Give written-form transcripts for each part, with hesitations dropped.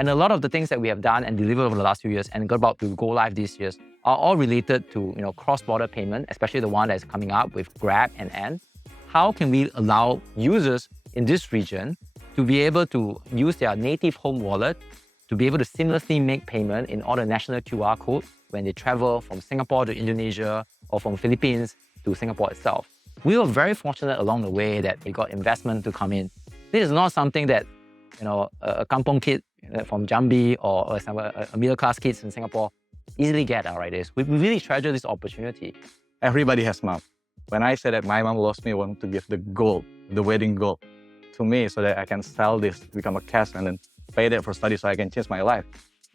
And a lot of the things that we have done and delivered over the last few years and got about to go live this year are all related to cross-border payment, especially the one that is coming up with Grab and Ant. How can we allow users in this region to be able to use their native home wallet to be able to seamlessly make payment in all the national QR code when they travel from Singapore to Indonesia or from Philippines to Singapore itself? We were very fortunate along the way that we got investment to come in. This is not something that a kampong kid from Jambi or a middle-class kids in Singapore easily get out like this. We really treasure this opportunity. Everybody has mom. When I said that my mom loves me, I want to give the gold, the wedding gold, to me so that I can sell this, become a cash, and then pay that for study so I can change my life.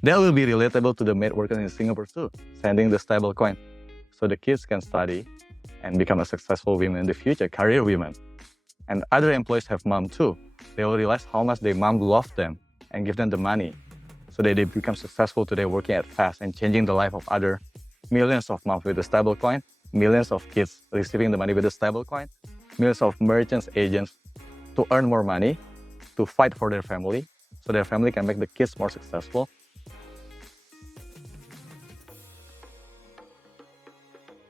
That will be relatable to the maid workers in Singapore too, sending the stablecoin so the kids can study and become a successful women in the future, career women. And other employees have mom too. They will realize how much their mom loves them and give them the money so that they become successful today working at Fazz and changing the life of other millions of moms with the stablecoin, millions of kids receiving the money with the stablecoin, millions of merchants, agents to earn more money, to fight for their family, so their family can make the kids more successful.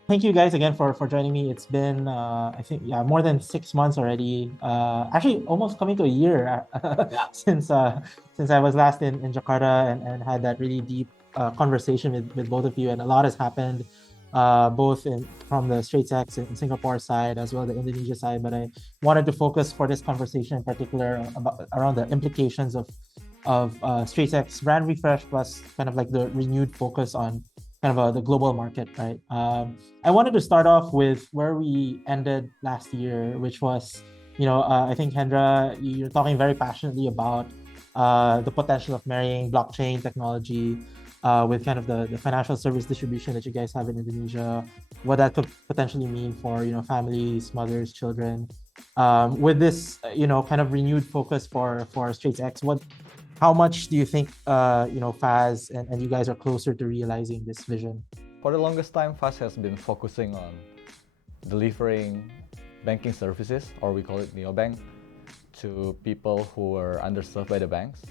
Thank you guys again for joining me. It's been, I think, more than 6 months already. Actually, almost coming to a year since I was last in Jakarta and had that really deep conversation with both of you. And a lot has happened, both from the StraitsX in Singapore side as well as the Indonesia side. But I wanted to focus for this conversation in particular around the implications of StraitsX brand refresh plus kind of like the renewed focus on kind of the global market, right? I wanted to start off with where we ended last year, which was, I think Hendra, you're talking very passionately about the potential of marrying blockchain technology with kind of the financial service distribution that you guys have in Indonesia, what that could potentially mean for families, mothers, children. With this, kind of renewed focus for StraitsX, how much do you think, Fazz and you guys are closer to realizing this vision? For the longest time, Fazz has been focusing on delivering banking services, or we call it neobank, to people who are underserved by the banks.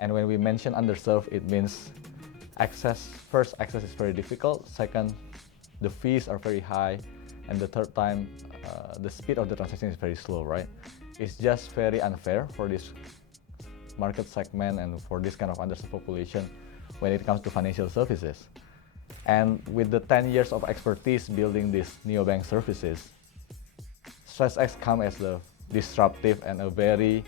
And when we mention underserved, it means access. First, access is very difficult. Second, the fees are very high. And the third time, the speed of the transaction is very slow, right? It's just very unfair for this market segment and for this kind of underserved population when it comes to financial services. And with the 10 years of expertise building these neobank services, StraitsX come as the disruptive and a very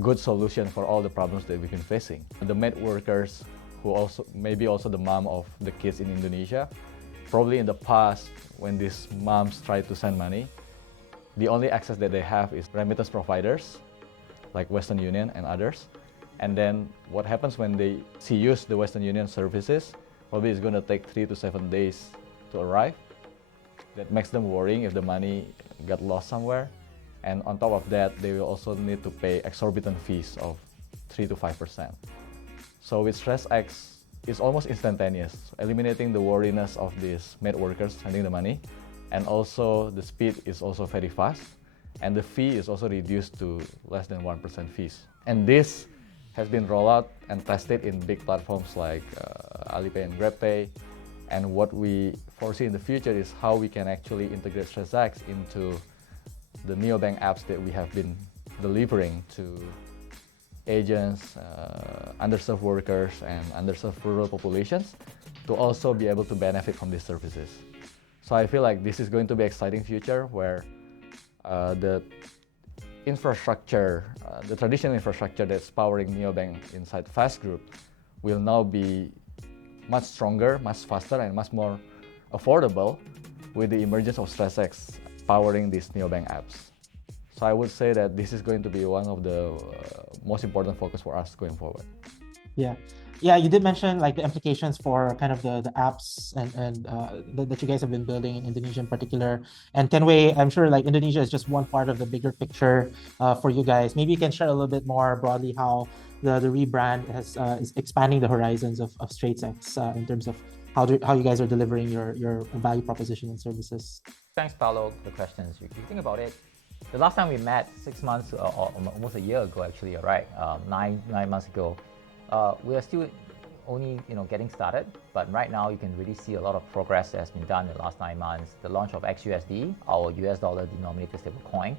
good solution for all the problems that we've been facing. The maid workers, who also maybe also the mom of the kids in Indonesia, probably in the past when these moms try to send money, the only access that they have is remittance providers like Western Union and others. And then what happens when they use the Western Union services, probably it's going to take 3 to 7 days to arrive. That makes them worrying if the money got lost somewhere. And on top of that, they will also need to pay exorbitant fees of 3 to 5%. So with StraitsX, it's almost instantaneous, eliminating the worriness of these maid workers sending the money. And also the speed is also very fast. And the fee is also reduced to less than 1% fees. And this has been rolled out and tested in big platforms like Alipay and GrabPay. And what we foresee in the future is how we can actually integrate StraitsX into the neobank apps that we have been delivering to agents, underserved workers, and underserved rural populations to also be able to benefit from these services. So I feel like this is going to be an exciting future where the infrastructure, the traditional infrastructure that's powering neobank inside Fazz Group will now be much stronger, much faster, and much more affordable with the emergence of StraitsX powering these neobank apps. So I would say that this is going to be one of the most important focus for us going forward. Yeah, you did mention like the implications for kind of the apps and that you guys have been building in Indonesia in particular. And Tianwei, I'm sure like Indonesia is just one part of the bigger picture for you guys. Maybe you can share a little bit more broadly how the rebrand is expanding the horizons of StraitsX in terms of how you guys are delivering your value proposition and services. Thanks, Paolo, for the questions. If you think about it, the last time we met 6 months or almost a year ago, actually, right? 9 months ago, we are still only getting started, but right now you can really see a lot of progress that has been done in the last 9 months. The launch of XUSD, our US dollar denominated stablecoin,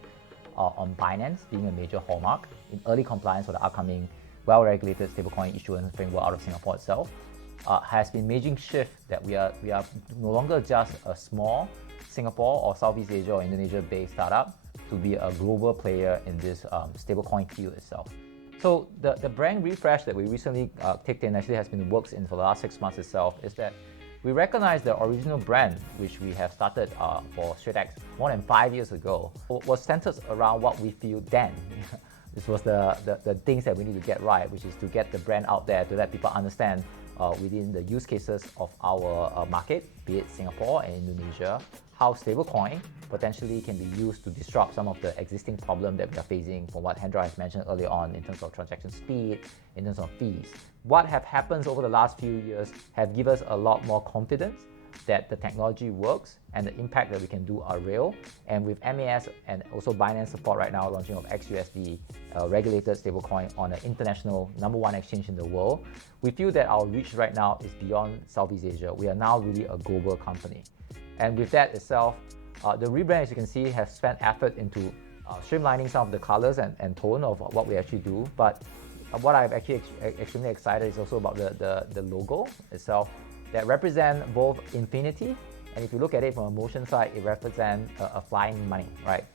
on Binance being a major hallmark in early compliance for the upcoming well-regulated stablecoin issuance framework out of Singapore itself, has been major shift that we are no longer just a small Singapore or Southeast Asia or Indonesia-based startup to be a global player in this stablecoin field itself. So the brand refresh that we recently kicked in actually has been in the works for the last 6 months itself, is that we recognize the original brand, which we have started for StraitsX more than 5 years ago, was centered around what we feel then. This was the things that we need to get right, which is to get the brand out there to let people understand within the use cases of our market, be it Singapore and Indonesia, how stablecoin potentially can be used to disrupt some of the existing problems that we are facing, from what Hendra has mentioned earlier on in terms of transaction speed, in terms of fees. What have happened over the last few years have given us a lot more confidence that the technology works and the impact that we can do are real. And with MAS and also Binance support right now, launching of XUSD, regulated stablecoin on an international #1 exchange in the world, we feel that our reach right now is beyond Southeast Asia. We are now really a global company. And with that itself, the rebrand, as you can see, has spent effort into streamlining some of the colors and tone of what we actually do. But what I'm actually extremely excited is also about the logo itself that represent both infinity, and if you look at it from a motion side, it represents a flying money, right?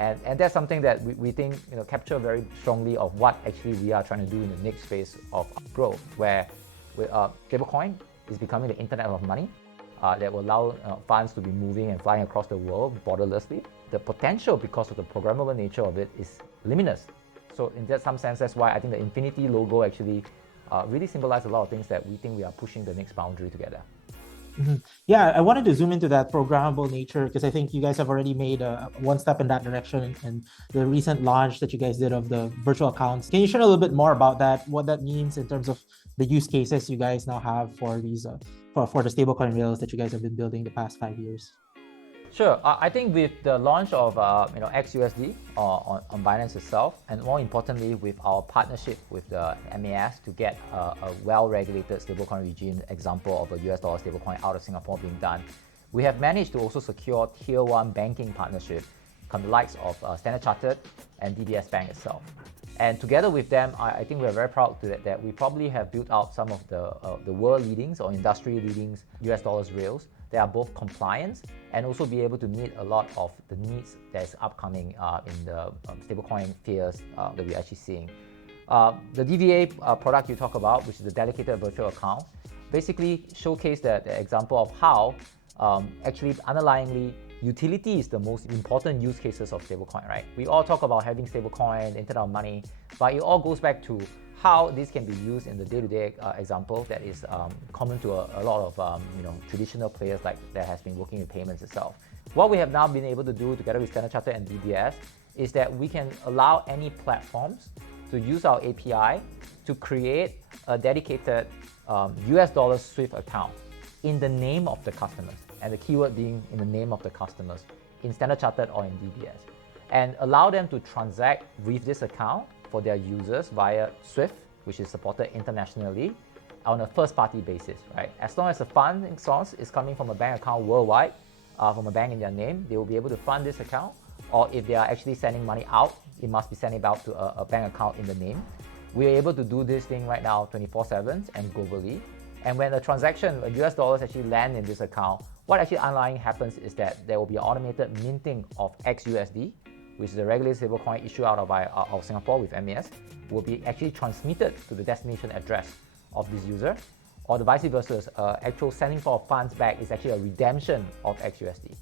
And that's something that we think capture very strongly of what actually we are trying to do in the next phase of growth, where stablecoin is becoming the internet of money that will allow funds to be moving and flying across the world borderlessly. The potential, because of the programmable nature of it, is limitless. So in some sense, that's why I think the infinity logo actually really symbolizes a lot of things that we think we are pushing the next boundary together. Mm-hmm. Yeah, I wanted to zoom into that programmable nature, because I think you guys have already made one step in that direction in the recent launch that you guys did of the virtual accounts. Can you share a little bit more about that, what that means in terms of the use cases you guys now have for these for the stablecoin rails that you guys have been building the past 5 years? Sure. I think with the launch of XUSD on Binance itself, and more importantly with our partnership with the MAS to get a well-regulated stablecoin regime example of a US dollar stablecoin out of Singapore being done, we have managed to also secure Tier 1 banking partnership from the likes of Standard Chartered and DBS Bank itself. And together with them, I think we're very proud that we probably have built out some of the world leadings or industry leadings US dollars rails. They are both compliance and also be able to meet a lot of the needs that is upcoming in the stablecoin fears that we're actually seeing. The DVA product you talk about, which is the dedicated virtual account, basically showcase the example of how actually underlyingly utility is the most important use cases of stablecoin, right? We all talk about having stablecoin, the internet of money, but it all goes back to how this can be used in the day-to-day example that is common to a lot of traditional players like that has been working with payments itself. What we have now been able to do together with Standard Chartered and DBS is that we can allow any platforms to use our API to create a dedicated US dollar SWIFT account in the name of the customers, and the keyword being in the name of the customers in Standard Chartered or in DBS, and allow them to transact with this account for their users via SWIFT, which is supported internationally on a first-party basis, right? As long as the funding source is coming from a bank account worldwide, from a bank in their name, they will be able to fund this account, or if they are actually sending money out, it must be sending out to a bank account in the name. We are able to do this thing right now 24/7 and globally. And when the transaction, US dollars actually land in this account, what actually underlying happens is that there will be automated minting of XUSD, which is a regulated stablecoin issued out of Singapore with MAS, will be actually transmitted to the destination address of this user, or the vice versa, actual sending for funds back is actually a redemption of XUSD.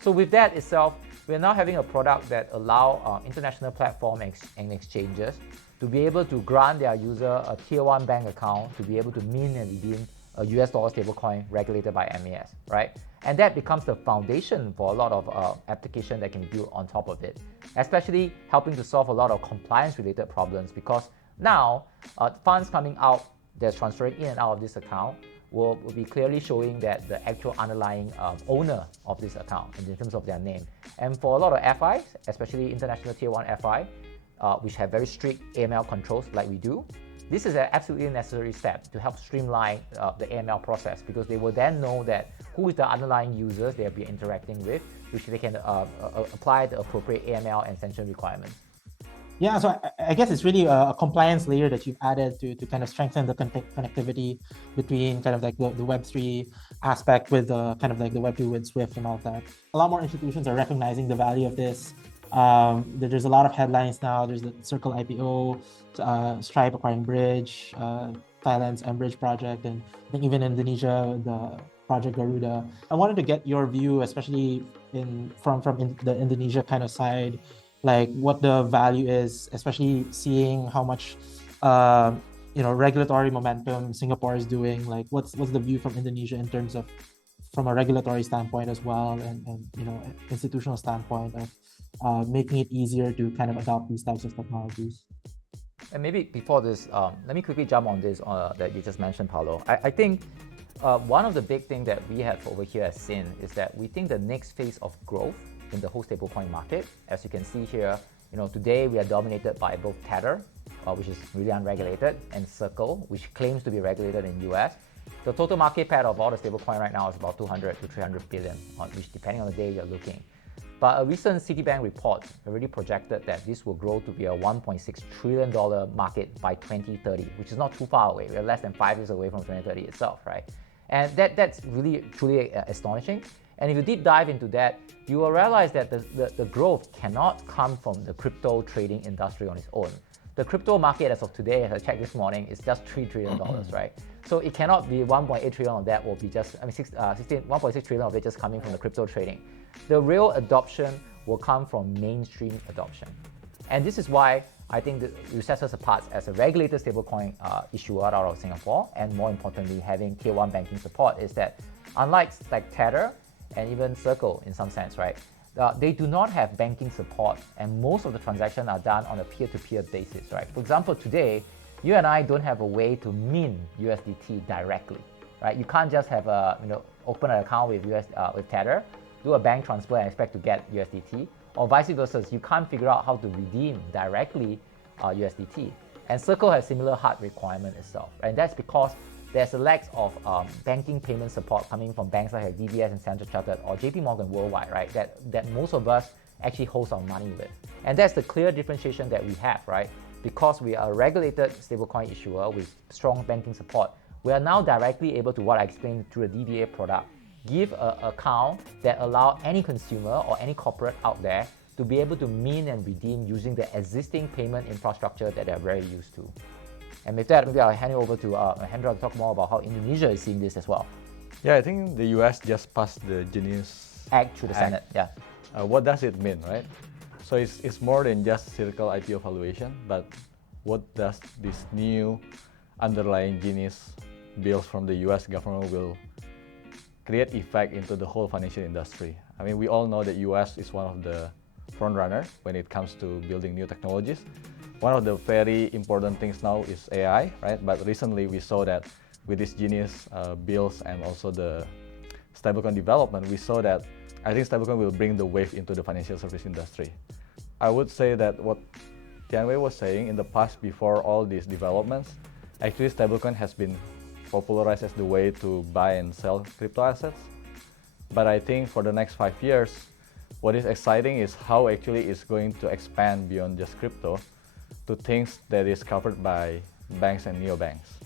So with that itself, we are now having a product that allow international platform and exchanges to be able to grant their user a Tier 1 bank account to be able to mint and redeem a US dollar stablecoin regulated by MAS, right? And that becomes the foundation for a lot of application that can be built on top of it, especially helping to solve a lot of compliance-related problems, because now funds coming out that's transferring in and out of this account will be clearly showing that the actual underlying owner of this account in terms of their name. And for a lot of FIs, especially international Tier 1 FI, which have very strict AML controls like we do, This is an absolutely necessary step to help streamline the AML process, because they will then know that who is the underlying users they'll be interacting with, which they can apply the appropriate AML and sanction requirements. Yeah, so I guess it's really a compliance layer that you've added to kind of strengthen the connectivity between kind of like the Web3 aspect with kind of like the Web2 with Swift and all of that. A lot more institutions are recognizing the value of this. There's a lot of headlines now. There's the Circle IPO, Stripe acquiring Bridge, Thailand's Bridge project, and I think even Indonesia, the Project Garuda. I wanted to get your view, especially from the Indonesia kind of side, like what the value is, especially seeing how much regulatory momentum Singapore is doing. Like what's the view from Indonesia in terms of from a regulatory standpoint as well, and institutional standpoint of making it easier to kind of adopt these types of technologies. And maybe before this, let me quickly jump on this that you just mentioned, Paolo. I think one of the big things that we have over here at SIN is that we think the next phase of growth in the whole stablecoin market, as you can see here, today we are dominated by both Tether, which is really unregulated, and Circle, which claims to be regulated in US. The total market cap of all the stablecoin right now is about 200 to 300 billion, which depending on the day you're looking. But a recent Citibank report already projected that this will grow to be a $1.6 trillion market by 2030, which is not too far away. We're less than 5 years away from 2030 itself, right? And that's really, truly astonishing. And if you deep dive into that, you will realize that the growth cannot come from the crypto trading industry on its own. The crypto market as of today, as I checked this morning, is just $3 trillion, right? So it cannot be 1.8 trillion of that will be just, 1.6 trillion of it just coming from the crypto trading. The real adoption will come from mainstream adoption. And this is why I think that it sets us apart as a regulated stablecoin issuer out of Singapore, and more importantly, having tier 1 banking support, is that unlike like Tether and even Circle in some sense, right? They do not have banking support, and most of the transactions are done on a peer-to-peer basis, right? For example, today, you and I don't have a way to mint USDT directly, right? You can't just have open an account with Tether, do a bank transfer and expect to get USDT, or vice versa. You can't figure out how to redeem directly USDT. And Circle has similar hard requirement itself, and that's because there's a lack of banking payment support coming from banks like DBS and Standard Chartered or JP Morgan worldwide, right? That most of us actually host our money with. And that's the clear differentiation that we have, right? Because we are a regulated stablecoin issuer with strong banking support, we are now directly able to, what I explained through the DBA product, give an account that allow any consumer or any corporate out there to be able to mint and redeem using the existing payment infrastructure that they're very used to. And with that, maybe I'll hand it over to Hendra to talk more about how Indonesia is seeing this as well. Yeah, I think the US just passed the Genius Act through the Senate, yeah. What does it mean, right? So it's more than just Circle IPO valuation, but what does this new underlying Genius bills from the US government will create effect into the whole financial industry? I mean, we all know that US is one of the front runner when it comes to building new technologies. One of the very important things now is AI, right? But recently we saw that with these Genius bills and also the stablecoin development, we saw that I think stablecoin will bring the wave into the financial service industry. I would say that what Tianwei was saying in the past, before all these developments, actually stablecoin has been popularized as the way to buy and sell crypto assets. But I think for the next 5 years, what is exciting is how actually it's going to expand beyond just crypto to things that is covered by banks and neobanks.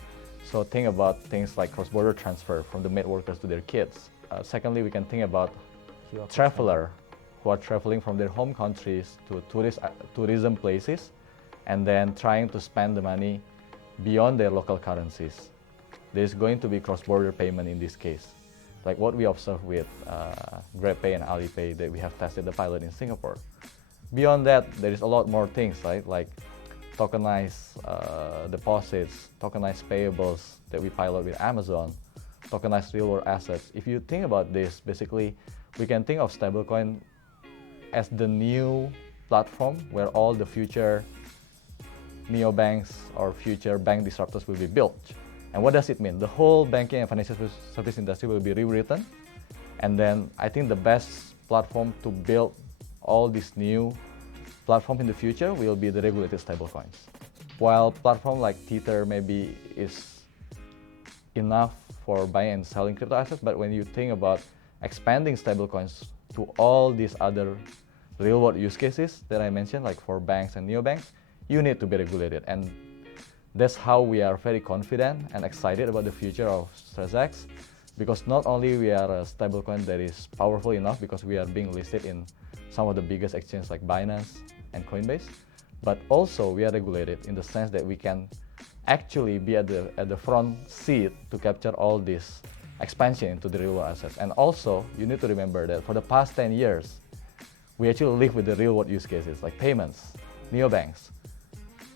So think about things like cross-border transfer from the maid workers to their kids. Secondly, we can think about traveler who are traveling from their home countries to tourism places and then trying to spend the money beyond their local currencies. There's going to be cross-border payment in this case, like what we observe with GrabPay and Alipay that we have tested the pilot in Singapore. Beyond that, there is a lot more things, right? Like tokenized deposits, tokenized payables that we pilot with Amazon, tokenized real-world assets. If you think about this, basically, we can think of stablecoin as the new platform where all the future neobanks or future bank disruptors will be built. And what does it mean? The whole banking and financial service industry will be rewritten. And then I think the best platform to build all these new platforms in the future will be the regulated stablecoins. while platform like Tether maybe is enough for buying and selling crypto assets, but when you think about expanding stablecoins to all these other real-world use cases that I mentioned, like for banks and neobanks, you need to be regulated. And that's how we are very confident and excited about the future of StraitsX, because not only we are a stablecoin that is powerful enough because we are being listed in some of the biggest exchanges like Binance and Coinbase, but also we are regulated in the sense that we can actually be at the front seat to capture all this expansion into the real world assets. And also, you need to remember that for the past 10 years, we actually live with the real world use cases like payments, neobanks,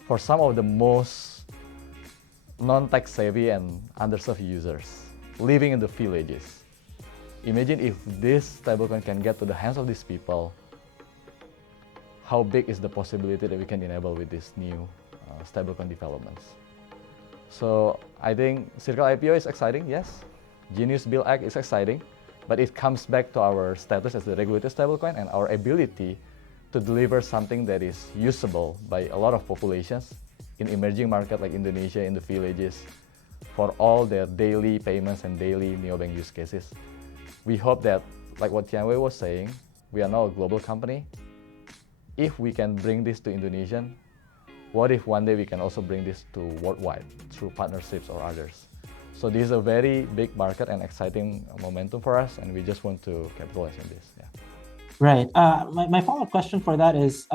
for some of the most non-tech savvy and underserved users living in the villages. Imagine if this stablecoin can get to the hands of these people, how big is the possibility that we can enable with these new stablecoin developments. So I think Circle IPO is exciting, yes. Genius Bill Act is exciting, but it comes back to our status as the regulated stablecoin and our ability to deliver something that is usable by a lot of populations in emerging markets like Indonesia, in the villages, for all their daily payments and daily neobank use cases. We hope that, like what Tianwei was saying, we are now a global company. If we can bring this to Indonesian, what if one day we can also bring this to worldwide through partnerships or others? So this is a very big market and exciting momentum for us, and we just want to capitalize on this. Yeah. Right. My follow-up question for that is,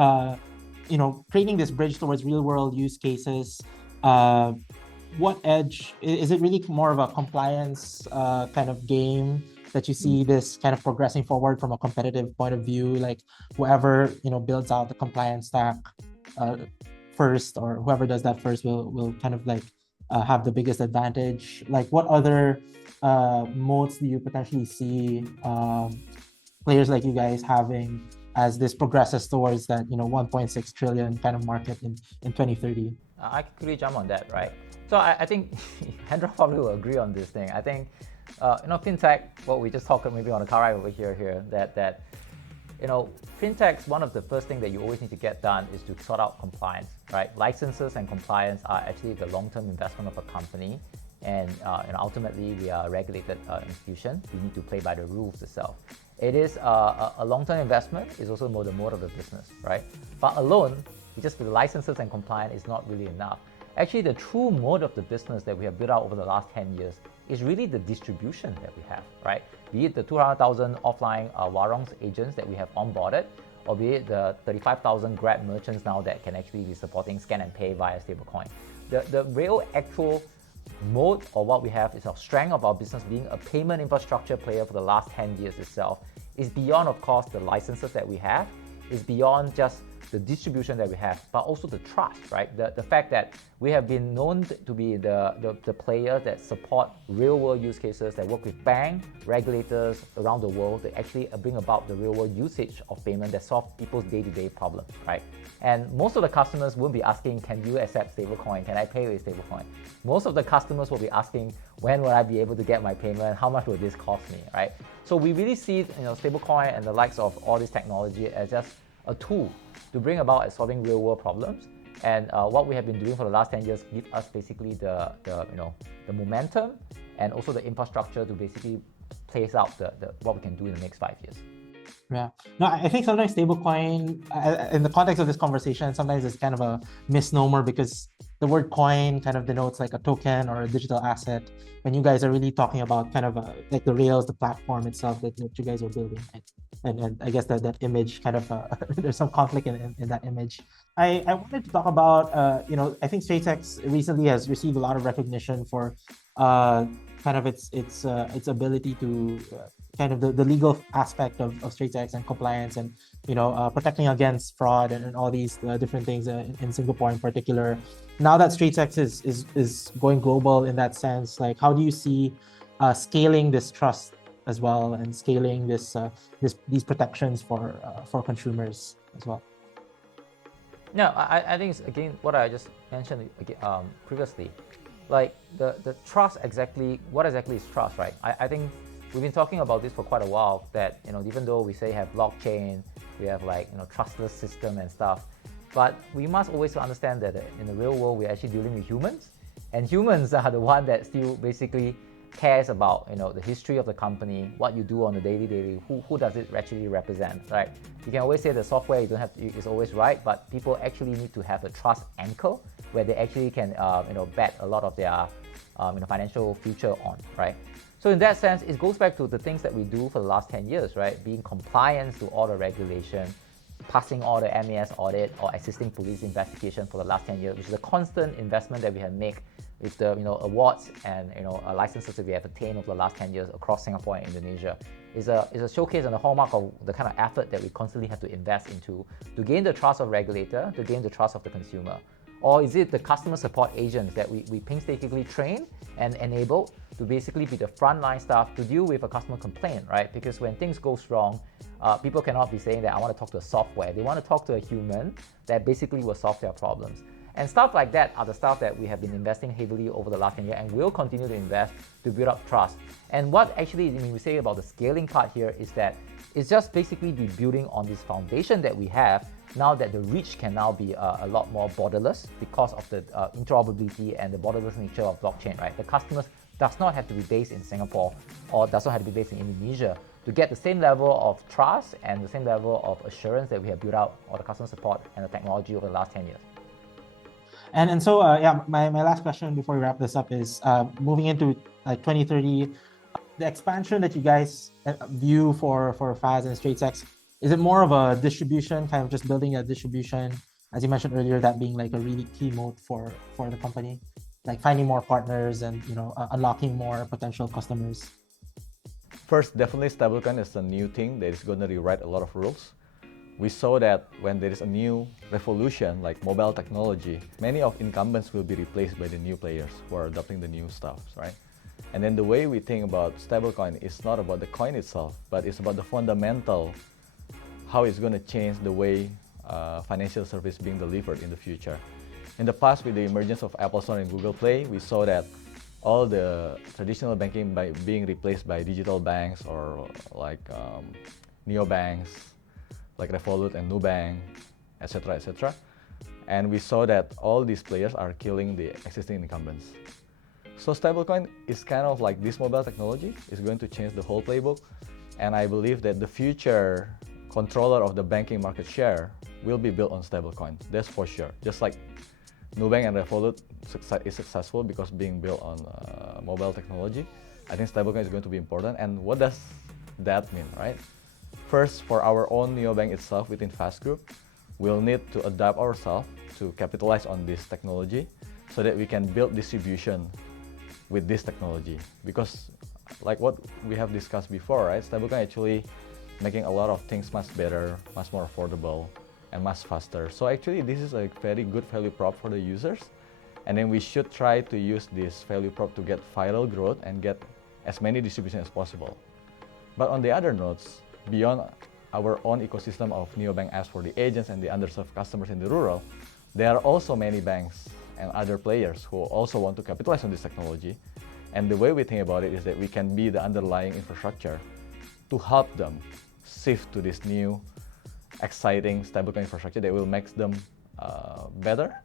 creating this bridge towards real-world use cases. What edge is it? Really more of a compliance kind of game that you see this kind of progressing forward from a competitive point of view? Like whoever builds out the compliance stack first, or whoever does that first will kind of like have the biggest advantage. Like what other modes do you potentially see players like you guys having as this progresses towards that 1.6 trillion kind of market in 2030? I could quickly jump on that, right? So I think Hendra probably will agree on this thing. I think fintech, what we just talked maybe on the car ride over here, that fintechs, one of the first things that you always need to get done is to sort out compliance, right? Licenses and compliance are actually the long-term investment of a company, and ultimately we are a regulated institution. We need to play by the rules itself. It is a long-term investment. It's also the mode of the business, right? But alone, just with licenses and compliance is not really enough. Actually, the true mode of the business that we have built out over the last 10 years is really the distribution that we have, right? Be it the 200,000 offline Warong's agents that we have onboarded, or be it the 35,000 Grab merchants now that can actually be supporting scan and pay via stablecoin. The real actual mode or what we have is our strength of our business being a payment infrastructure player for the last 10 years itself is beyond, of course, the licenses that we have, is beyond just the distribution that we have, but also the trust, right? The fact that we have been known to be the player that support real world use cases, that work with banks, regulators around the world that actually bring about the real world usage of payment that solve people's day-to-day problems, right? And most of the customers won't be asking, can you accept stablecoin? Can I pay with stablecoin? Most of the customers will be asking, when will I be able to get my payment? How much will this cost me, right? So we really see stablecoin and the likes of all this technology as just a tool to bring about solving real world problems. And what we have been doing for the last 10 years give us basically the momentum and also the infrastructure to basically place out what we can do in the next 5 years. Yeah. No, I think sometimes stablecoin, in the context of this conversation, sometimes it's kind of a misnomer because the word coin kind of denotes like a token or a digital asset. When you guys are really talking about kind of like the Rails, the platform itself that you guys are building. Right? And I guess that image kind of, there's some conflict in that image. I wanted to talk about, I think StraitsX recently has received a lot of recognition for kind of its ability to kind of the legal aspect of StraitsX and compliance and protecting against fraud and all these different things in Singapore in particular. Now that StraitsX is going global in that sense, like how do you see scaling this trust as well and scaling these protections for consumers as well? No, I think it's again what I just mentioned previously, like the trust exactly. What exactly is trust, right? I think we've been talking about this for quite a while. That even though we say have blockchain, we have like trustless system and stuff. But we must always understand that in the real world, we're actually dealing with humans, and humans are the one that still basically cares about the history of the company, what you do on a daily, who does it actually represent, right? You can always say the software you don't have to, is always right, but people actually need to have a trust anchor where they actually can bet a lot of their financial future on, right? So in that sense, it goes back to the things that we do for the last 10 years, right? Being compliant to all the regulation, passing all the MAS audit or existing police investigation for the last 10 years, which is a constant investment that we have made with the awards and licenses that we have attained over the last 10 years across Singapore and Indonesia. Is a showcase and a hallmark of the kind of effort that we constantly have to invest into to gain the trust of regulator, to gain the trust of the consumer. Or is it the customer support agents that we painstakingly train and enable to basically be the frontline staff to deal with a customer complaint, right? Because when things go wrong, people cannot be saying that I want to talk to a software. They want to talk to a human that basically will solve their problems. And stuff like that are the stuff that we have been investing heavily over the last 10 years and will continue to invest to build up trust. And what actually we say about the scaling part here is that it's just basically be building on this foundation that we have now that the reach can now be a lot more borderless because of the interoperability and the borderless nature of blockchain, right? The customers does not have to be based in Singapore or does not have to be based in Indonesia to get the same level of trust and the same level of assurance that we have built out on the customer support and the technology over the last 10 years. And so, my last question before we wrap this up is moving into like 2030, the expansion that you guys view for Fazz and StraitsX, is it more of a distribution, kind of just building a distribution, as you mentioned earlier, that being like a really key moat for the company, like finding more partners and unlocking more potential customers? First, definitely stablecoin is a new thing that is going to rewrite a lot of rules. We saw that when there is a new revolution like mobile technology, many of incumbents will be replaced by the new players who are adopting the new stuff, right? And then the way we think about stablecoin is not about the coin itself, but it's about the fundamental, how it's going to change the way financial service being delivered in the future. In the past, with the emergence of Apple Store and Google Play, we saw that all the traditional banking being replaced by digital banks or like neobanks, like Revolut and Nubank, etc., etc. And we saw that all these players are killing the existing incumbents. So stablecoin is kind of like this mobile technology is going to change the whole playbook. And I believe that the future controller of the banking market share will be built on stablecoin. That's for sure. Just like Nubank and Revolut is successful because being built on mobile technology, I think stablecoin is going to be important. And what does that mean, right? First, for our own neobank itself within Fazz Group, we'll need to adapt ourselves to capitalize on this technology so that we can build distribution with this technology. Because like what we have discussed before, right? Stablecoin actually making a lot of things much better, much more affordable, and much faster. So actually, this is a very good value prop for the users. And then we should try to use this value prop to get viral growth and get as many distribution as possible. But on the other notes, beyond our own ecosystem of neobank apps for the agents and the underserved customers in the rural, there are also many banks and other players who also want to capitalize on this technology. And the way we think about it is that we can be the underlying infrastructure to help them shift to this new, exciting stablecoin infrastructure that will make them better,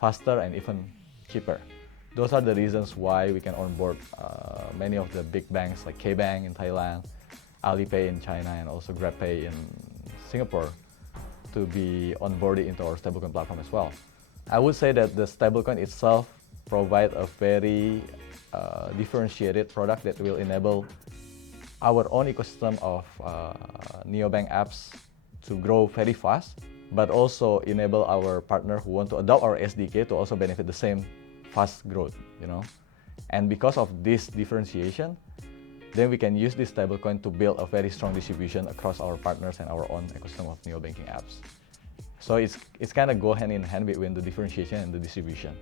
faster, and even cheaper. Those are the reasons why we can onboard many of the big banks like K-Bank in Thailand, Alipay in China, and also GrabPay in Singapore to be onboarded into our stablecoin platform as well. I would say that the stablecoin itself provides a very differentiated product that will enable our own ecosystem of neobank apps to grow very fast, but also enable our partner who want to adopt our SDK to also benefit the same fast growth, And because of this differentiation, then we can use this stablecoin to build a very strong distribution across our partners and our own ecosystem of neobanking apps. So it's kind of go hand in hand between the differentiation and the distribution.